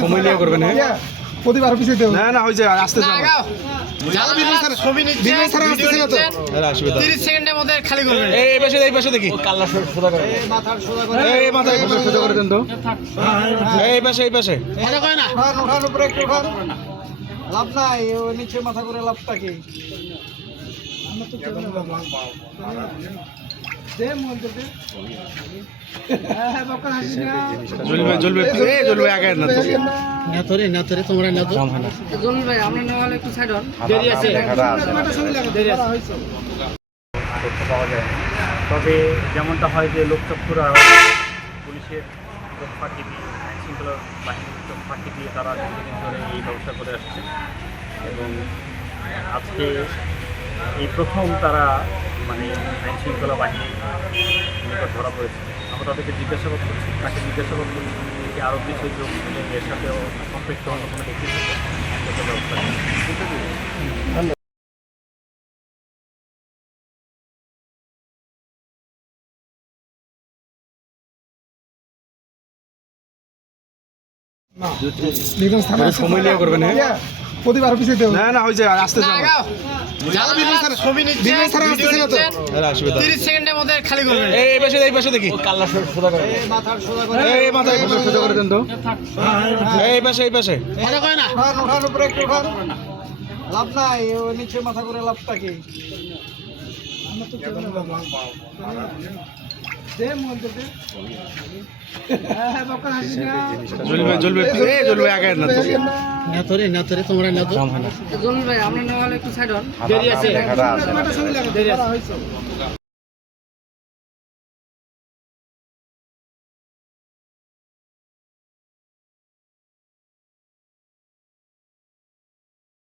সময় নিয়ে করবেন প্রতিবার অফিসে দেব না না হয়েছে আসতে যাও এরা আসবে 30 সেকেন্ডের মধ্যে খালি করবেন। এই পাশে দেখি কাল্লা সোজা করে এই মাথা সোজা করে দেন তো এই পাশে কথা কয় না উঠান উপরে একটু উঠান লাভ নাই ও নিচে মাথা করে লাভটা কি আমরা তো দে মন দে হ্যাঁ বাবা হাসি না জ্বলবে আগে না তো না ধরে তোমরা না তো জলুল ভাই আমরা না হলে একটু সাইড হন দেরি আছে দেরি আছে তথ্য পাওয়া যায় না। তবে যেমনটা হয় যে লোকচক্ষুরা পুলিশের ফাঁকি দিয়ে আইনশৃঙ্খলা বাহিনীর ফাঁকি দিয়ে তারা দীর্ঘদিন ধরে এই ব্যবস্থা করে আসছে এবং আজকে এই প্রথম তারা মানে আইনশৃঙ্খলা বাহিনীর নিকট ধরা পড়েছে। আমরা তাদেরকে জিজ্ঞাসাবাদ করছি, তাকে জিজ্ঞাসাবাদ করছি যে আরও কিছু যোগ এর সাথেও সম্পৃক্ত অন্য কোনো ব্যক্তির সাথে আইনগত ব্যবস্থা নেয়। সময় নিয়ে করবেন প্রতিবার অফিসে দেব না না হয়েছে আসতে যাও এরা আসবে 30 সেকেন্ডের মধ্যে খালি করবেন। এই পাশে দেখি কাল্লা সোজা করে এই মাথা সোজা করে দেন তো এই পাশে কথা কয় না উঠান উপরে একটু উঠান লাভ নাই ও নিচে মাথা করে লাভটা কি আমরা তো দে মন দে হ্যাঁ বাবা হাসি না জ্বলবে আগে না তো না ধরে তোমরা না তো জলুল ভাই আমরা না হলে একটু সাইড হন দেরি আছে দেরি আছে